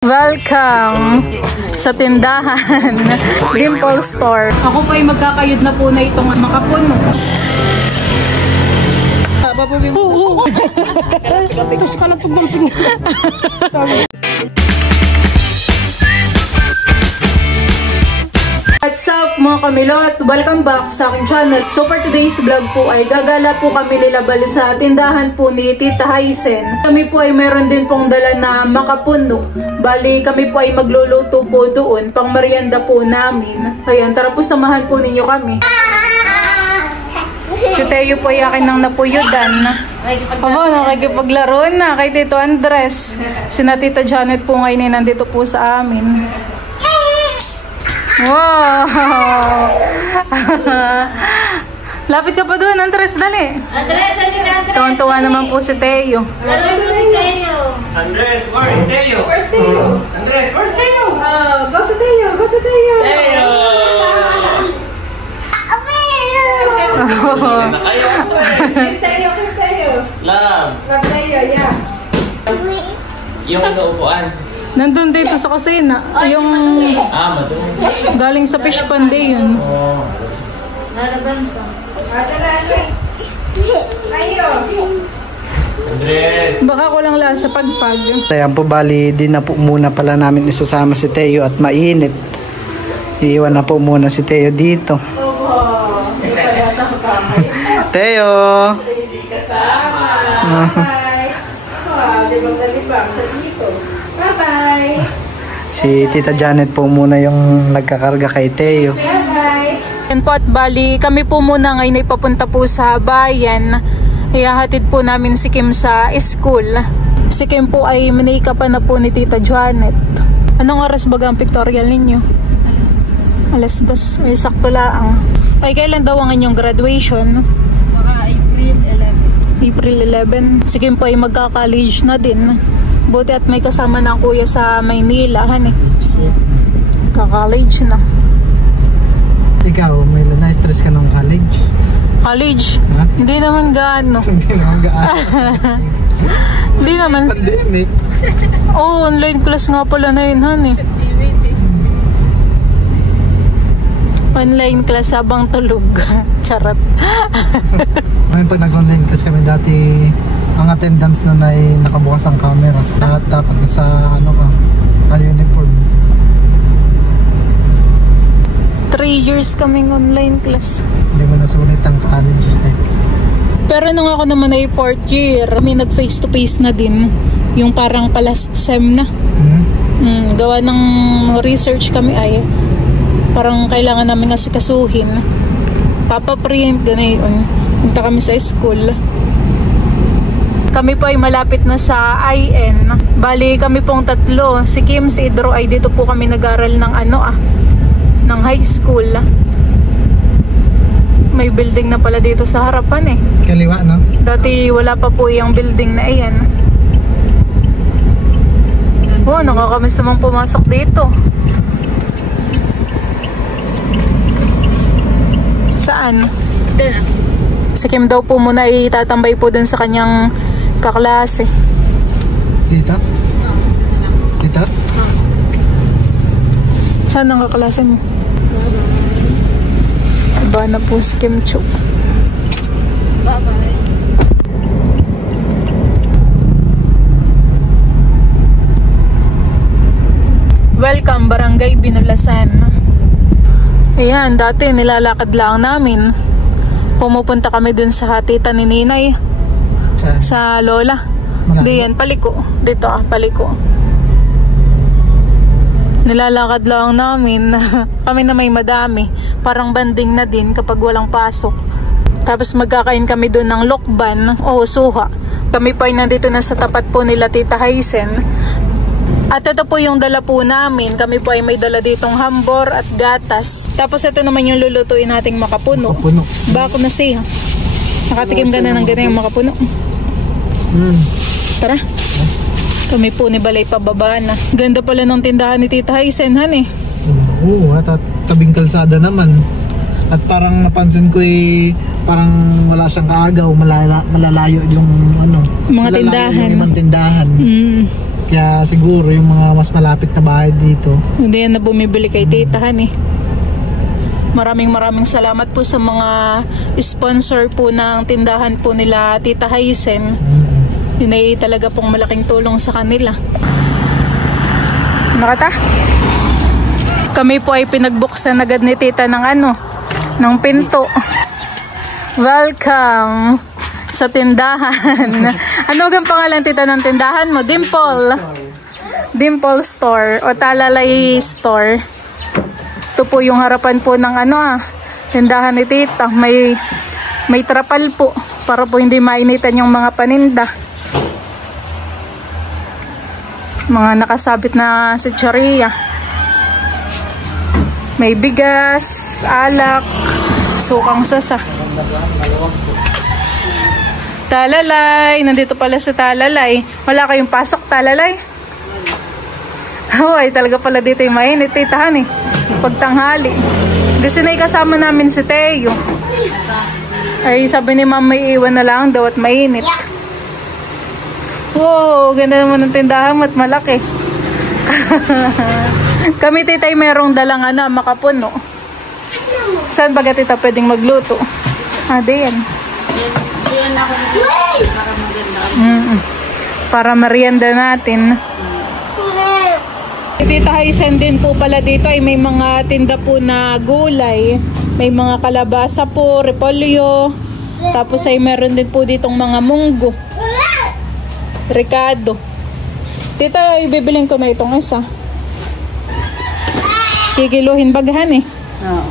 Welcome sa tindahan Dimple Store. Ako po ay magkakayod na po na itong makapuno. Tapos ka lang pagbalping. What's up mga kamilot? Welcome back sa aking channel. So for today's vlog po ay gagala po kami nilabal sa tindahan po ni Tita Hysen. Kami po ay meron din pong dala na makapuno. Bali kami po ay magluluto po doon pang merienda po namin. Ayan, tara po samahan po ninyo kami. Si Teo po ay akin ng napuyudan. Aba, nakikipaglaro na kay Tito Andres. Sina Tita Janet po ngayon ay nandito po sa amin. Wow! Lapit ka pa doon, Andres, dali. Andres, dali ka, Andres. Tuwan-tuwa naman po si Teo. Dali po si Teo. Andres, where's Teo? Where's Teo? Andres, where's Teo? Go to Teo, go to Teo. Teo! Kiss Teo, kiss Teo. Love. Love Teo, yeah. Yung naupuan. Nandun dito sa kusina. Yung Madumi. galing sa fish pan day yun. Oh. Nalaban ka. Andres. Teo. Andres. Baka ko lang lang sa pagpag. Ayan po, bali din na po muna pala namin isasama si Teo at mainit. Iiwan na po muna si Teo dito. Teo! Bye-bye. Si Tita Janet po muna yung nagkakarga kay Teo. Bye-bye. Yan po at bali, kami po muna ngayon ay papunta po sa bayan. Ihahatid po namin si Kim sa school. Si Kim po ay minika pa na po ni Tita Janet. Anong oras ba ang pictorial ninyo? Alas 2. Ay, sakto lang. Ay, kailan daw ang inyong graduation? Baka April 11. Si Kim po ay magka-college na din. Buti at may kasama na ang kuya sa Maynila. Ka-college na. Ikaw, may na-stress ka ng college? College? Ha? Hindi naman gaano. Hindi naman gaan. Hindi naman. Pandemic. Oh, online class nga pala na yun, Online class habang tulog. Charot. Ngayon pag nag-online kasi kami dati, ang attendance nun ay nakabukas ang camera. At dapat sa uniform. 3 years kaming online class. Hindi mo nasulit ang college. Pero nung ako naman ay 4th year, may nag face to face na din. Yung parang palast sem na. Gawa ng research kami ay parang kailangan namin asikasuhin. Papaprint, gano'n. Punta kami sa school. Kami po ay malapit na sa IN. Bali kami pong tatlo. Si Kim, si Idro ay dito po kami nag-aral ng ng high school. May building na pala dito sa harapan Kaliwa, no? Dati wala pa po yung building na iyan. Oh, nakakamiss namang pumasok dito. Saan? Si Kim daw po muna ay tatambay po dun sa kanyang kaklase. Dito? Dito? Saan ang kaklase mo? Iba na po si Kim Chu. Bye-bye. Welcome, Barangay Binulasan. Ayan, dati nilalakad lang namin. Pumupunta kami dun sa tita ni Ninay. Sa Lola. Di yan, Paliko. Dito Paliko. Nilalakad lang namin. Kami na may madami. Parang banding na din kapag walang pasok. Tapos magkakain kami dun ng lokban o suha. Kami pa ay nandito na sa tapat po nila Tita Hysen. At ito po yung dala po namin. Kami po ay may dala ditong hambor at gatas. Tapos ito naman yung lulutuin nating makapuno. Bako na siya. Nakatikim ka na ng ganyan yung makapuno. Tara. Kami po ni Balay pababa na. Ganda pala ng tindahan ni Tita Hysen, Oo, at tabing kalsada naman. At parang napansin ko parang wala siyang kaagaw, malalayo yung mga tindahan. Yung tindahan. Kaya siguro yung mga mas malapit na bahay dito. Hindi yan na bumibili kay titahan eh. Maraming salamat po sa mga sponsor po ng tindahan po nila Tita Haisen. Yun ay talaga pong malaking tulong sa kanila. Nakata? Kami po ay pinagbuksan agad ni tita ng pinto. Welcome sa tindahan. Ano ang pangalan tita ng tindahan mo? Dimple. Dimple Store o Talalay Store. Ito po yung harapan po ng tindahan ni tita. May trapal po para po hindi mainitan yung mga paninda. Mga nakasabit na sitsariya. May bigas, alak, sukang sasa. Talalay, nandito pala sa Talalay. Wala kayong pasok, Talalay? Ay, talaga pala dito yung mainit, titahan eh. Pagtanghali. Kasi na kasama namin si Teo. Ay, sabi ni ma'am may iwan na lang daw at mainit. Wow, ganda naman ng tindahan at malaki. Kami titay merong dalang makapuno. Saan baga tita pwedeng magluto? Diyan. Diyan ako para maganda. Para merienda natin. Tita Haisen din po pala dito ay may mga tinda po na gulay. May mga kalabasa po, repolyo. Tapos ay meron din po ditong mga munggo. Ricardo. Tita, ibibilin ko na itong isa. Kikiluhin bagahan eh. Oo.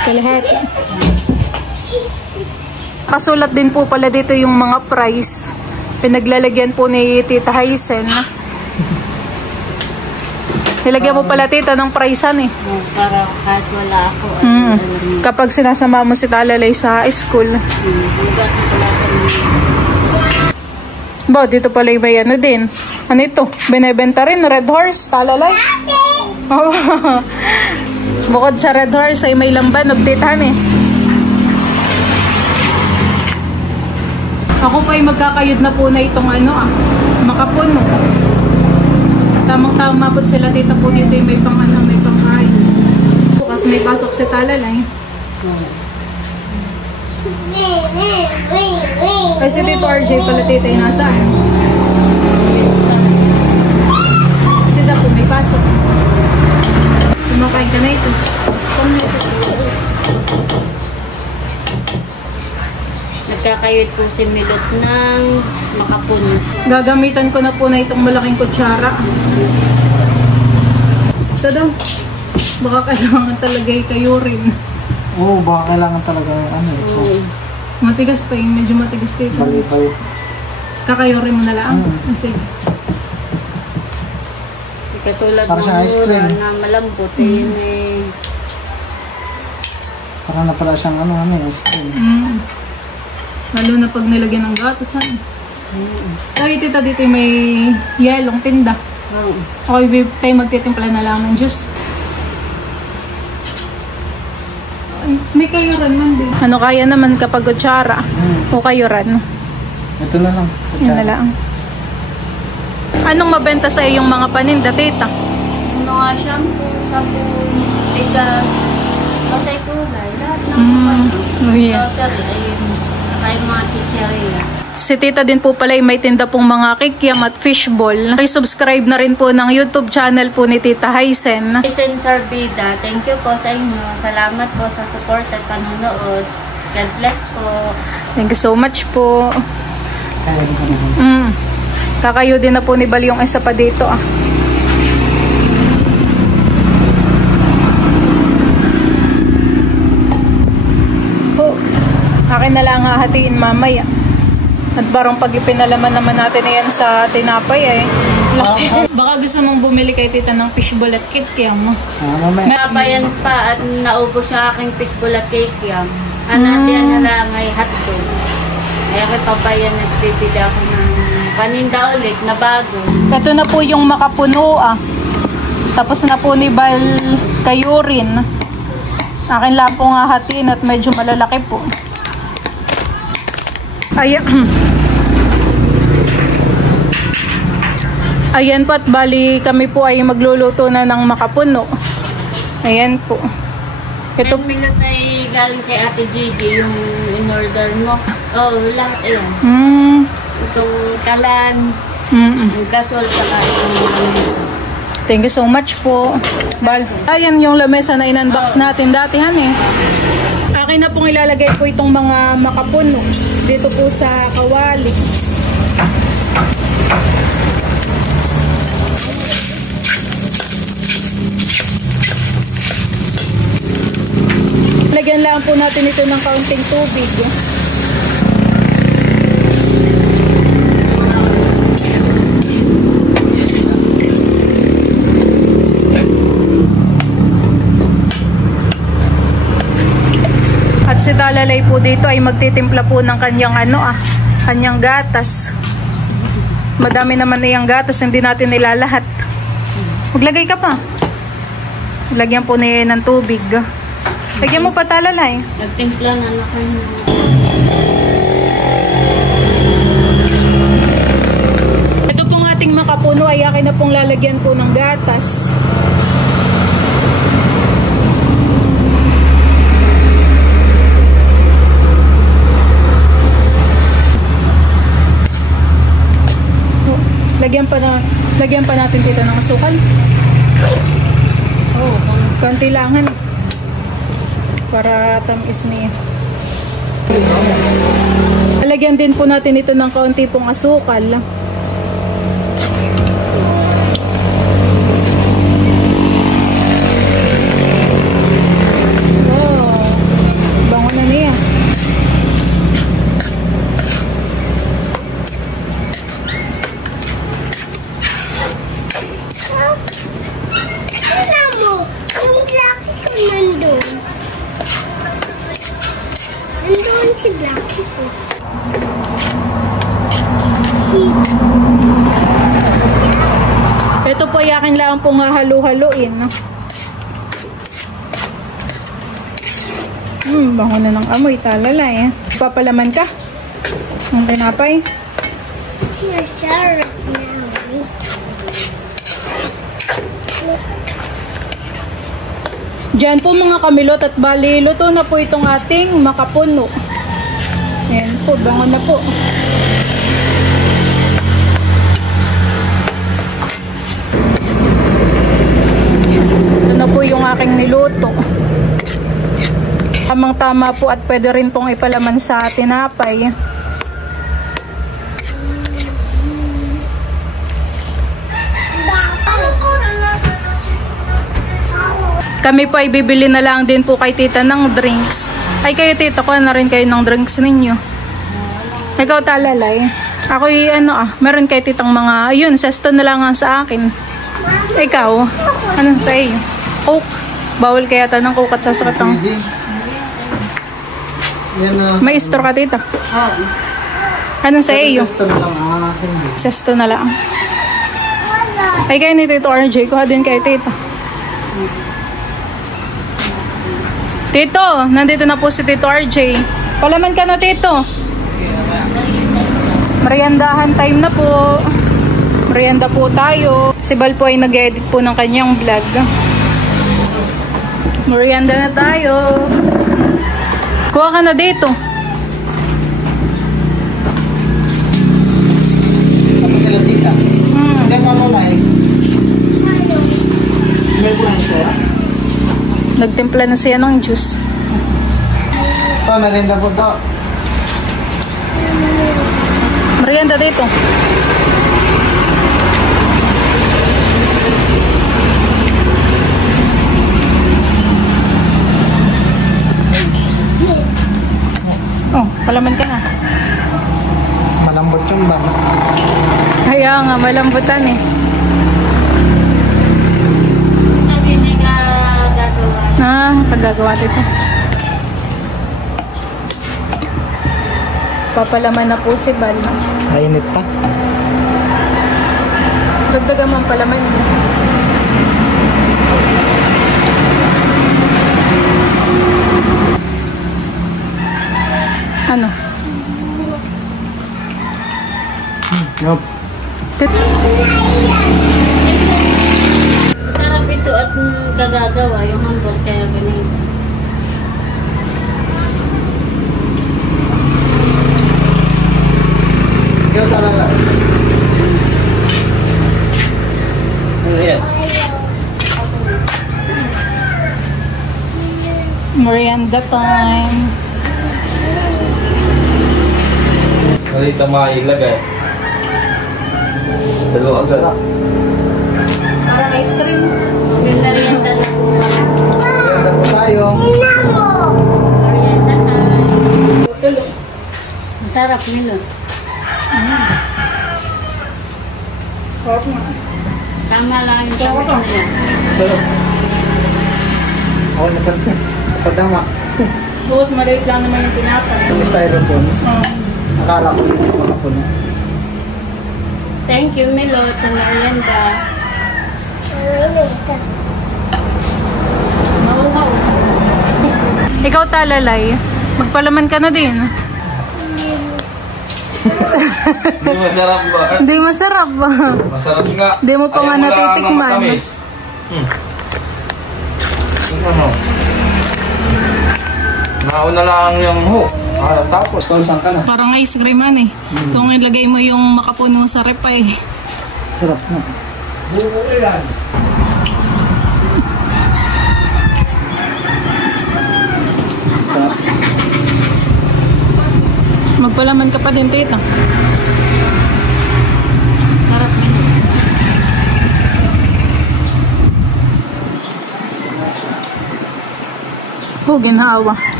Kalahati. Kasulat din po pala dito yung mga price. Pinaglalagyan po ni Tita Haisen. Nilagyan mo pala tita ng pricean eh. Para kahit wala ako. Kapag sinasama mo si Talalay sa school. Ba, dito pala yung may din. Ano ito? Binebenta rin, Red Horse, Talalay. Oh. Bukod sa Red Horse ay may lambanog, titahan eh. Ako pa ay magkakayod na po na itong makapuno. Tamang-tama po sila tita po dito yung may may pangkain. Bukas may pasok si Talalay. Kasi dito RJ pala tita yung nasaan. Kasi daw po may pasok. Kumakain ka na ito. Nagkakayod po si Milot ng makapuno. Gagamitan ko na po na itong malaking kutsara. Ito daw. Baka kailangan talaga kayo rin. Oo, baka kailangan talaga ito. Matigas to yung medyo matigas dito. Bali-bali. Kakayori mo na lang. Sige. Katulad para siyang ice cream na malambot yun eh. Para na pala siyang ice cream. Lalo na pag nilagyan ng gatasan. Tayo tita dito may yelong tinda. Okay, tayo magtitimpla na lang ng juice. May kayuran man din. Ano kaya naman kapag kutsara? O kayuran? Ito na lang. Yan na lang. Anong mabenta sa iyong mga paninda, tita? Mga shampoo, sabon, bigas, patay kulay, lahat ng ay mga chicheria. Si tita din po pala ay may tinda pong mga kikiam at fishball. I-subscribe na rin po ng YouTube channel po ni Tita Haisen. Haisen Sorbida, thank you po sa inyo. Salamat po sa support at panonood. God bless po. Thank you so much po. Kakayo din na po ni Bal yung isa pa dito Akin na lang hahatiin mamaya. At parang pag ipinalaman naman natin yan sa tinapay Baka gusto mong bumili kay tita ng fishball at kikiam. Nabayan pa at naubos sa aking fishball at kikiam. Anandiyan na lang ay hotdog. Kaya kay papayan nagbibili ako ng paninda ulit na bago. Ito na po yung makapuno Tapos na po ni Bal kayo rin. Akin lang po hahatiin at medyo malalaki po. Ayan. Ayan po at bali kami po ay magluluto na ng makapuno. Ayan po. Ito 10 minutes ay galing kay Ate Gigi yung in-order mo. Oh, lahat ayan. Itong kalan, yung gasol, saka itong Thank you so much po. Ayan yung lamesa na in-unbox natin datihan eh. Akin na pong ilalagay po itong mga makapuno dito po sa kawali. Lagyan lang po natin ito ng kaunting tubig. Si Talalay po dito ay magtitimpla po ng kanyang kanyang gatas. Madami naman na yung gatas, hindi natin nilalahat. Maglagay ka pa. Lagyan po niya ng tubig. Lagyan mo pa, Talalay. nagtimpla na na kanya. Ito pong ating makapuno ay akin na pong lalagyan po ng gatas. Lagyan pa natin dito ng asukal. Oh, konti langan. Para tamis niya. Lagyan din po natin ito ng kaunti pong asukal. Oh, bango na niya. Si Blackie po. Ito po ay akin lang pong halo-haloin. Bango na ng amoy, Talalay. Papalaman ka? Ang tinapay? Masarap na. Diyan po mga kamilot at bali, luto na po itong ating makapuno. Ayan po, bango na po. Ito na po yung aking niluto. Tamang-tama po at pwede rin pong ipalaman sa tinapay. Kami po ay bibili na lang din po kay tita ng drinks. Ay kayo tita, kuha na rin kayo ng drinks ninyo. Ikaw Talalay. Ako meron kay titang mga, ayun, sesto na lang ang sa akin. Ikaw, anong sa iyo? Coke. Bawal kaya ng coke at sasakit ang... May store ka tita? Anong sa iyo? Sesto na lang. Ay kayo ni Tito RJ, kuha din kay tita. Tito, nandito na po si Tito RJ. Palaman ka na, Tito. Meriendahan time na po. Merienda po tayo. Si Bal po ay nag-edit po ng kanyang vlog. Merienda na tayo. Kuha ka na dito. Tapos sila tita. Hindi ang mamalay. May po ang soa. Nagtimpla na siya ng juice. Merienda po to. Merienda dito. Oh, palaman ka na. Malambot yung bangas. Kaya nga, malambutan eh. Sabi hindi ka gagawa. Paggagawa dito. Papalaman na po si Bal. Mainit pa. Dagdagan mo ang palaman. Ano? Yup. Sarap ito at gagagawa yung hambog kaya ganito. Ikaw talaga. Ano yan? Merienda time. Malita mailagay. Dalo agad. Parang ice cream. Yung merienda na po. Ganda po tayo. Merienda tayo. Masarap nilo. Tama lang yung sarap na yan. Ako napadama. Buot maliit lang naman yung tinapay. Yung styrofoam. Akala ko yung mga puno. Thank you, Milot, sa merienda. Ikaw talalay, magpalaman ka na din. Hindi masarap ba? Hindi masarap ba? Masarap nga. Hindi mo pa nga Ayaw mo lang natitikman. ang matamis. Tingnan mo. Nauna lang yung hook. Tapos, saan ka na? Parang ice cream man eh. Kung ilagay mo yung makapuno sa rep eh. Sarap na. Magpalaman ka pa din, tita. Sarap nilo. Oh, ginhawa.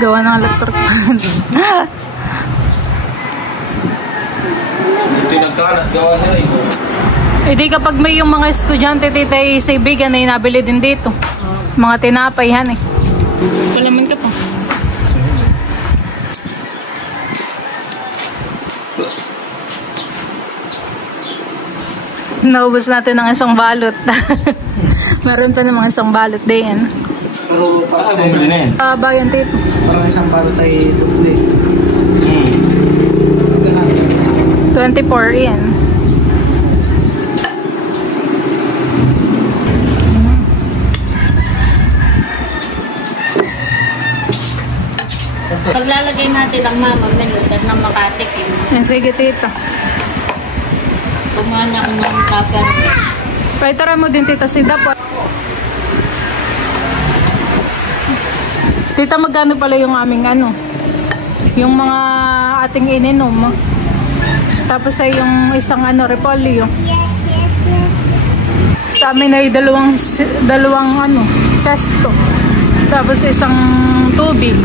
Gawa ng electric fan. Ito yung nagkalat. Gawa nila ito. Eh di kapag may yung mga estudyante, tita, sa ibigan ay nabili din dito. Mga tinapay, han eh. Palaman ka pa. Naubos natin ng isang balot. Meron pa namang isang balot din. Pero Saan parang ka bumili na yan? Bayan, tito. parang isang balot ay duble. 24 yan. Paglalagay natin ang mama, Milot, at nang makatikim. Sige, tita. Kumana ko ng kapar. Paitara mo din, tita, si Dapat. Tita, magkano pala yung aming yung mga ating ininom. Tapos ay yung isang repolyo. Sa amin ay dalawang sesto. Tapos isang tubig.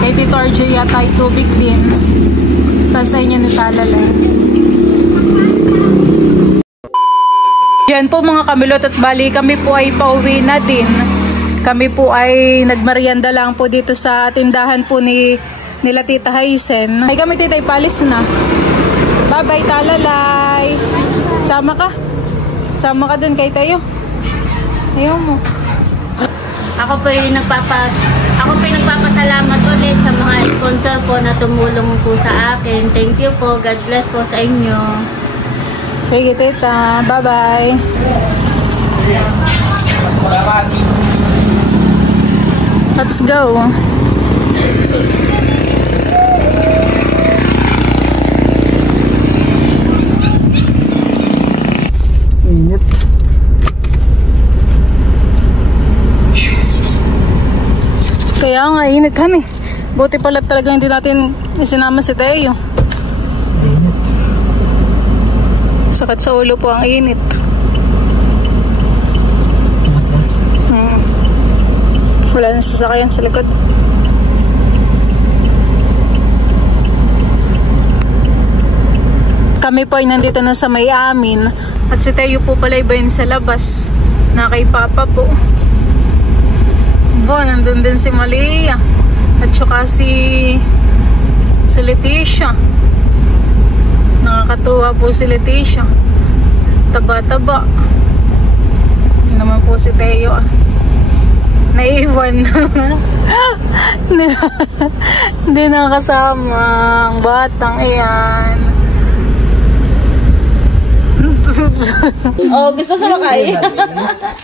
Kay Tito RJ yata ay tubig din. Tapos ay niya natalalay. Yan po mga kamilot at bali kami po ay pauwi na din. Kami po ay nagmerienda lang po dito sa tindahan po nila Tita Haisen. Ay kami tita ipalis na. Bye bye talalay. Sama ka? Sama ka dun kay tayo. Ayaw mo. Ako po yung nagpapasalamat ulit sa mga sponsor po na tumulong po sa akin. Thank you po. God bless po sa inyo. Sige tita. Bye bye. Let's go. Init. Kaya nga, init han eh. Buti pala talaga hindi natin isinama si Teo. Init. Sakit sa ulo po ang init. Wala na sasakyan sa likod. Kami po ay nandito na sa may amin. At si Teo po pala iba yun sa labas. Na kay Papa po. Bo, nandun din si Malia. At saka si Leticia. Nakakatuwa po si Leticia. Taba-taba. Yun naman po si Teo naiwan. Hindi nakasama ang batang iyan. Oh, gusto sumakay.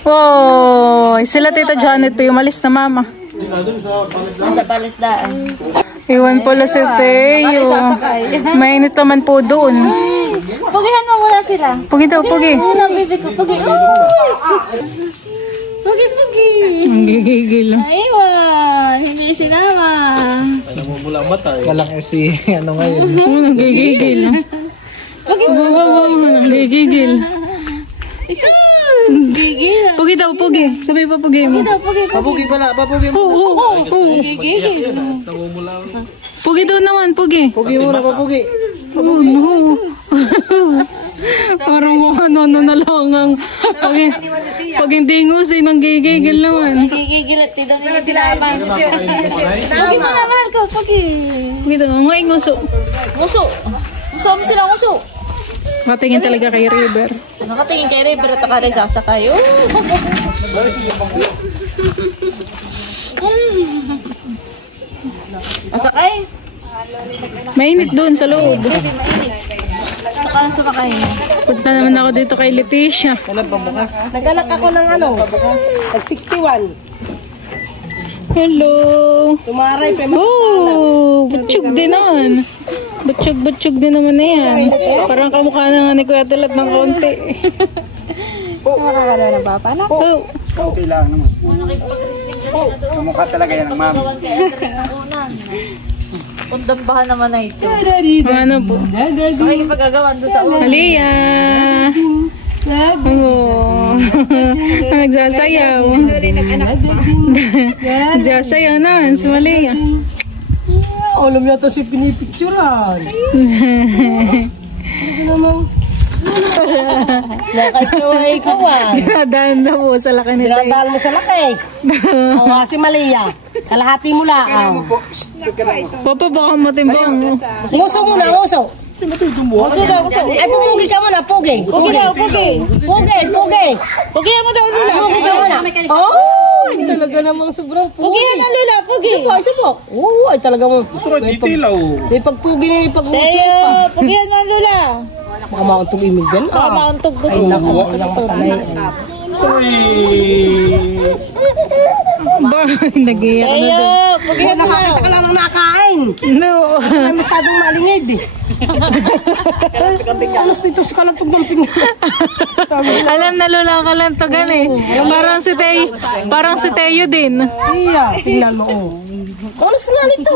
Oh, sila Tita Janet pa umalis na mama. Sa palisdaan. Iwan pala si Teo. Mainit naman po doon. Pugihan mo muna sila. Pugi daw, pugi. Muna, baby ko. Pugi. Pugi, pugi. Ang gigigil. Aywan. Hindi sinama. Walang si ano ngayon. Ang gigigil. Pugi. Ang gigigil. Gigil. Pugi daw, pugi. Sabay pa pugi mo. Papugi pala, papugi mo. Gigil. Pugi daw naman, pugi. Pugi muna, papugi. Oh, no. Parang kung ano na lang ang pag hindi ngusay nang gigigil naman. Gigil at tidak nila sinaban. Pugi mo naman ko. Pugi. Pugi daw, ngay nguso. Nguso. Nguso mo sila, nguso. Matingin talaga kay River. Nakatingin kay River at akaray sasakay. Masakay? Mainit doon sa loob. Saka sumakay. Punta naman ako dito kay Leticia. Nag-alak ako ng ano, nag-61. Hello. Tumaray pa Oh, butsyog din naman. Butsyog din naman na yan. Parang kamukha na nga ni Kuya Talat ng konti. Nakakala na ba? Paano? Oh. Okay lang naman. Kamukha talaga yan ang mama. Gawan kay Andres na unan. Kundambahan naman na ito. Ano po? Makikipagagawan doon sa unan. Halia. Oh. Nagsasayaw. Nagsasayaw naman si Malia. Alam niya ito si pinipicturan. Ikaw-ikawan. Dinadaan na po sa laki nito. Dinadaan mo sa laki. O, si Malia. Kalahati mo lang. Papa, baka matimbang. Nguso muna, nguso. Nguso daw, nguso. Ay, pupugi ka muna, pugi. Pugi. Pugi mo daw, Lula. Pugi ka muna. Oh, ay talaga namang sobrang pugi. Pugihan ang Lula, pugi. Isa po. Oo, ay talaga mo. Gusto ko detail May pagpugi na may pag-nguso Teo, pa. pugihan mo ang Lula. Baka mauntog imig yan. Baka mauntog ko. Ay, naku, walang panay. Ba, nag-iyak na Teo, doon. pugihan mo na. Nakakita ka lang ng nakain. No. Ay, masyadong malingid eh. Alas dito sa kalantog ng pinggan. Alam na Lola kalantogan eh. Parang si Teo din. Iya, tingnan mo oh. Alas nga nito.